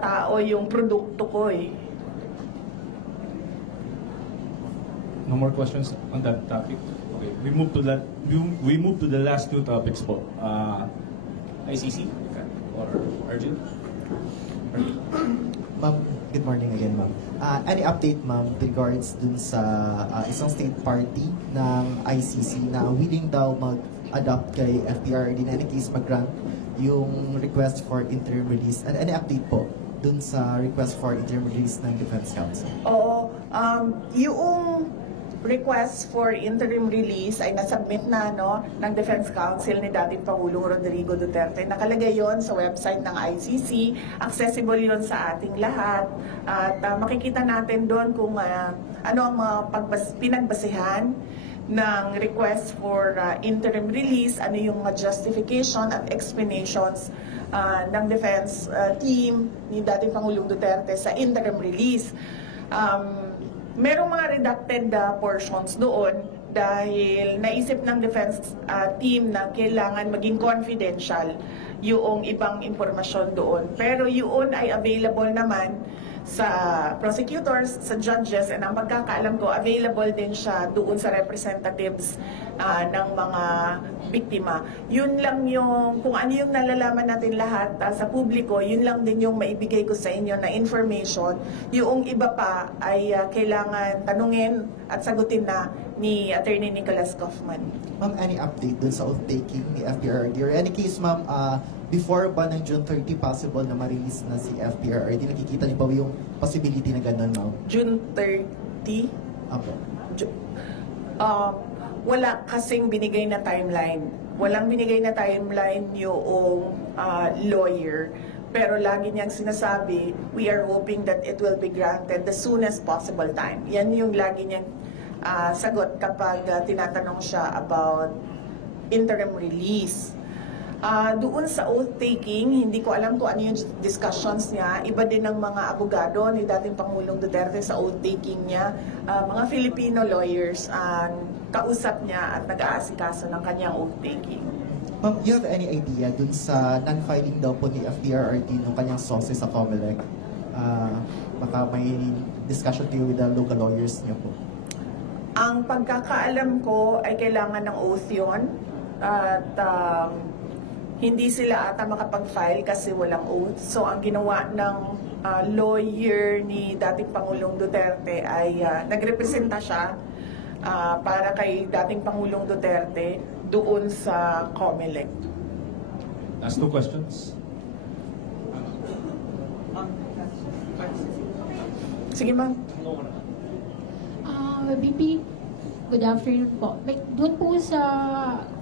tao yung produkto ko eh. No more questions on that topic. Okay, we move to that. We move to the last two topics po. ICC or Arjun? Ma'am, good morning again, ma'am. Any update, ma'am, with regards dun sa isang state party ng ICC na willing daw mag-adopt kay FPRD na any case mag-grant yung request for interim release? And any update po dun sa request for interim release ng Defense Council? Oo, yung request for interim release ay nasubmit na ng Defense Council ni dating Pangulong Rodrigo Duterte. Nakalagay yon sa website ng ICC, accessible yon sa ating lahat, at makikita natin doon kung ano ang mga pinagbasehan ng request for interim release, ano yung justification at explanations ng defense team ni dating Pangulong Duterte sa interim release. Merong mga redacted portions doon dahil naisip ng defense team na kailangan maging confidential yung ibang impormasyon doon. Pero yun ay available naman sa prosecutors, sa judges, and ang pagkakaalam ko, available din siya doon sa representatives ng mga biktima. Yun lang yung, kung ano yung nalalaman natin lahat sa publiko, yun lang din yung maibigay ko sa inyo na information. Yung iba pa ay kailangan tanungin at sagutin na ni Attorney Nicholas Kaufman. Ma'am, any update dun sa oath-taking ni FPRD? Or any case, ma'am, before ba ng June 30 possible na ma-release na si FPRD? Nakikita niyo pa yung possibility na gano'n, ma'am? June 30? Apo. Wala kasing binigay na timeline. Walang binigay na timeline yung lawyer. Pero lagi niyang sinasabi, we are hoping that it will be granted the soonest possible time. Yan yung lagi niyang sagot kapag tinatanong siya about interim release. Doon sa oath-taking, hindi ko alam kung ano yung discussions niya. Iba din ng mga abogado ni dating Pangulong Duterte sa oath-taking niya. Mga Filipino lawyers, kausap niya at nag-aasikaso ng kanyang oath-taking. Ma'am, you have any idea dun sa non-filing daw po ni FPRRD nung kanyang sources sa COMELEC? Baka may discussion kayo with the local lawyers niyo po. Ang pagkakaalam ko ay kailangan ng oath yun. At hindi sila ata makapag-file kasi walang oath. So ang ginawa ng lawyer ni dating Pangulong Duterte ay nagrepresenta siya para kay dating Pangulong Duterte doon sa COMELEC. Last two questions. Sige, ma'am. VP, good afternoon po. Doon po sa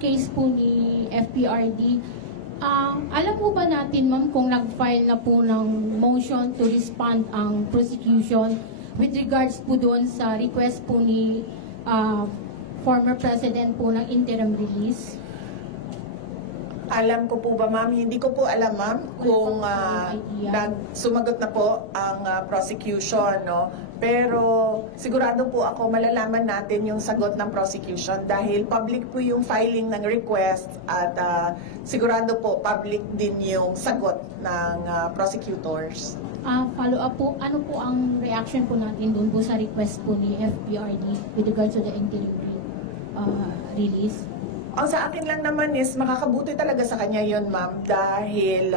case po ni FPRD, alam po ba natin, ma'am, kung nag-file na po ng motion to respond ang prosecution with regards po doon sa request po ni former president po ng interim release? Alam ko po ba, ma'am? Hindi ko po alam, ma'am, kung sumagot na po ang prosecution, no? Pero sigurado po ako malalaman natin yung sagot ng prosecution dahil public po yung filing ng request at sigurado po public din yung sagot ng prosecutors. Follow up po, ano po ang reaction po natin doon po sa request po ni FPRD with regards to the interim release? Ang sa akin lang naman is makakabuti talaga sa kanya yon, ma'am, dahil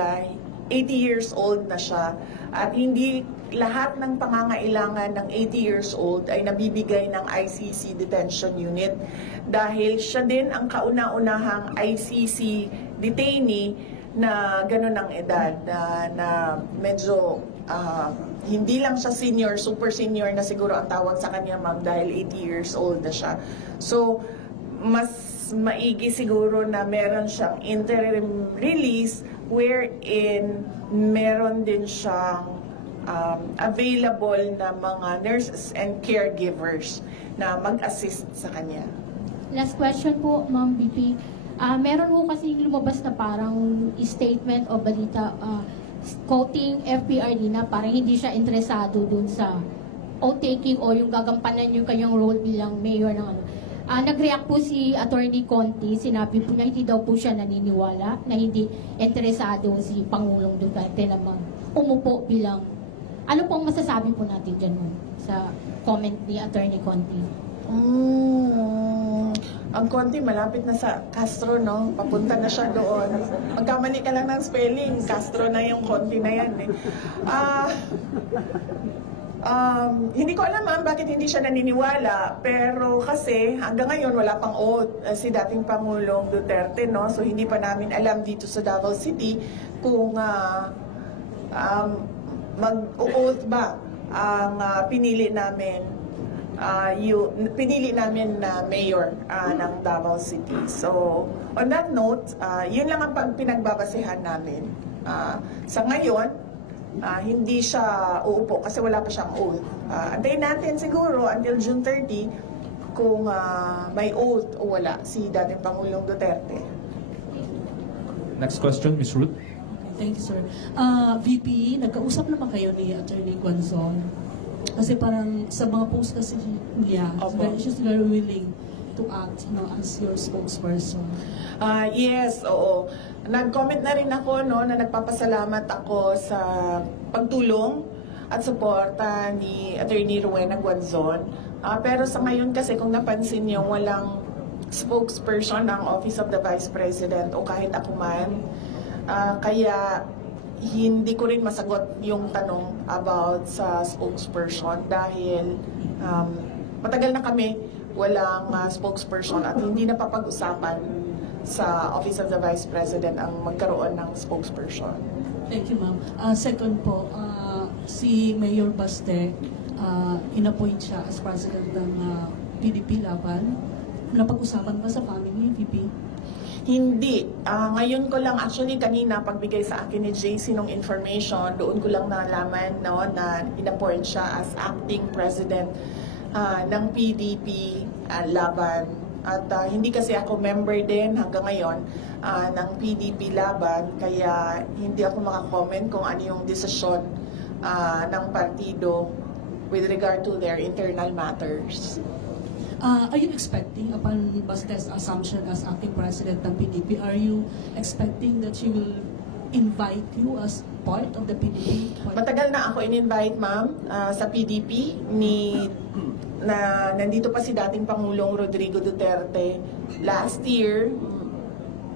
80 years old na siya at hindi lahat ng pangangailangan ng 80 years old ay nabibigay ng ICC detention unit dahil siya din ang kauna-unahang ICC detainee na gano'n ang edad na medyo hindi lang siya senior, super senior na siguro ang tawag sa kanya, ma'am, dahil 80 years old na siya. So mas maigi siguro na meron siyang interim release wherein meron din siyang available na mga nurses and caregivers na mag-assist sa kanya. Last question po, Ma'am BP. Meron po kasi lumabas na parang statement o balita quoting FPRD na parang hindi siya interesado dun sa oath-taking o yung gagampanan yung kanyang role bilang mayor ng ano. Nag-react po si Attorney Conti, sinabi po niya hindi daw po siya naniniwala na hindi interesado si Pangulong Duterte na umupo bilang, ano pong masasabi po natin dyan ma'am, sa comment ni Attorney Conti? Ang Conti malapit na sa Castro, no? Papunta na siya doon. Magkamali ka lang ng spelling, Castro na yung Conti na yan eh. Hindi ko alam ma'am bakit hindi siya naniniwala, pero kasi hanggang ngayon wala pang oath si dating Pangulong Duterte, no? So hindi pa namin alam dito sa Davao City kung mag-oath ba ang pinili namin na mayor ng Davao City. So on that note, yun lang ang pinagbabasehan namin. Sa ngayon, hindi siya uupo kasi wala pa siyang oath. Antayin natin siguro until June 30 kung may oath o wala si dating Pangulong Duterte. Next question, Ms. Ruth. Thank you, sir. VP, nagkausap naman kayo ni Attorney Guanzon. Kasi parang sa mga post kasi niya, Opo. she's very willing to act as your spokesperson. Yes, oo. Nag-comment na rin ako na nagpapasalamat ako sa pagtulong at suporta ni Attorney Rowena Guanzon. Pero sa ngayon kasi kung napansin niyo, walang spokesperson ng Office of the Vice President o kahit ako man. Kaya hindi ko rin masagot yung tanong about sa spokesperson dahil matagal na kami walang spokesperson at hindi na papag-usapan sa Office of the Vice President ang magkaroon ng spokesperson. Thank you, ma'am. Second po, si Mayor Baste, inappoint siya as president ng PDP Laban. Napag-usapan ba sa family, VP? Hindi. Ngayon ko lang, actually kanina pagbigay sa akin ni JC ng information, doon ko lang nalaman na inappoint siya as acting president ng PDP Laban. At hindi kasi ako member din hanggang ngayon ng PDP Laban, kaya hindi ako makakomment kung ano yung desisyon ng partido with regard to their internal matters. Are you expecting, upon Baste's assumption as acting president ng PDP, are you expecting that she will invite you as part of the PDP? Matagal na ako in-invite, ma'am, sa PDP na nandito pa si dating Pangulong Rodrigo Duterte. Last year,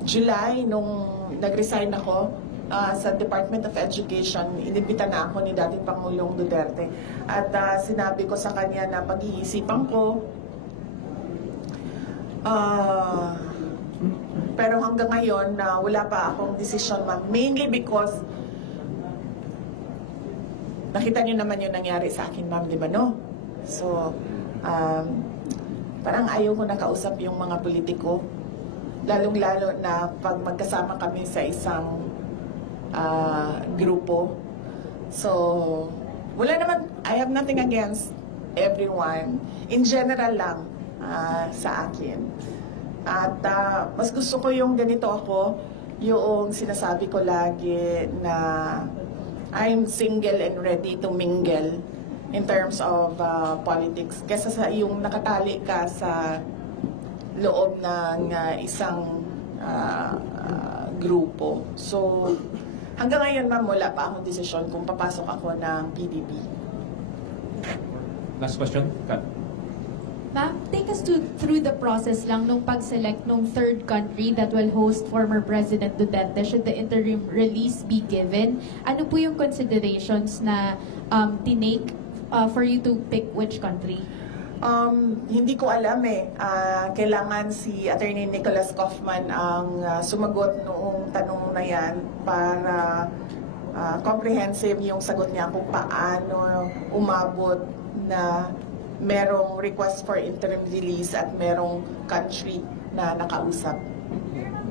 July, nung nag-resign ako sa Department of Education, inimbita na ako ni dating Pangulong Duterte. At sinabi ko sa kanya na pag-iisipan ko, pero hanggang ngayon wala pa akong decision, ma'am. Mainly because nakita niyo naman yung nangyari sa akin, ma'am, di ba, no? So, parang ayaw ko nakausap yung mga politiko. Lalong-lalo na pag magkasama kami sa isang grupo. So, wala naman, I have nothing against everyone. In general lang, sa akin. At mas gusto ko yung ganito ako, yung sinasabi ko lagi na I'm single and ready to mingle in terms of politics. Kesa sa yung nakatali ka sa loob ng isang grupo. So, hanggang ngayon, ma'am, wala pa akong desisyon kung papasok ako ng PDP. Last question, Kat. Ma'am, take us through the process lang nung pag-select nung third country that will host former President Duterte should the interim release be given. Ano po yung considerations na tinake for you to pick which country? Hindi ko alam eh. Kailangan si Attorney Nicholas Kaufman ang sumagot noong tanong na yan para comprehensive yung sagot niya kung paano umabot na merong request for interim release at merong country na nakausap.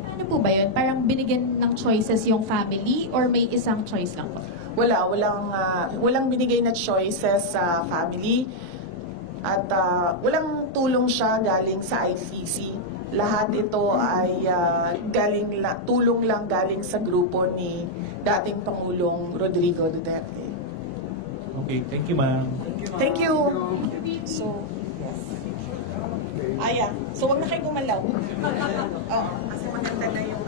Ano po ba yun? Parang binigyan ng choices yung family or may isang choice lang po? Walang binigay na choices sa family at walang tulong siya galing sa ICC. Lahat ito ay tulong lang galing sa grupo ni dating Pangulong Rodrigo Duterte. Okay, thank you, ma'am. Thank you. So, yes. So wag na kayo gumalaw. Oo, kasi maganda na yung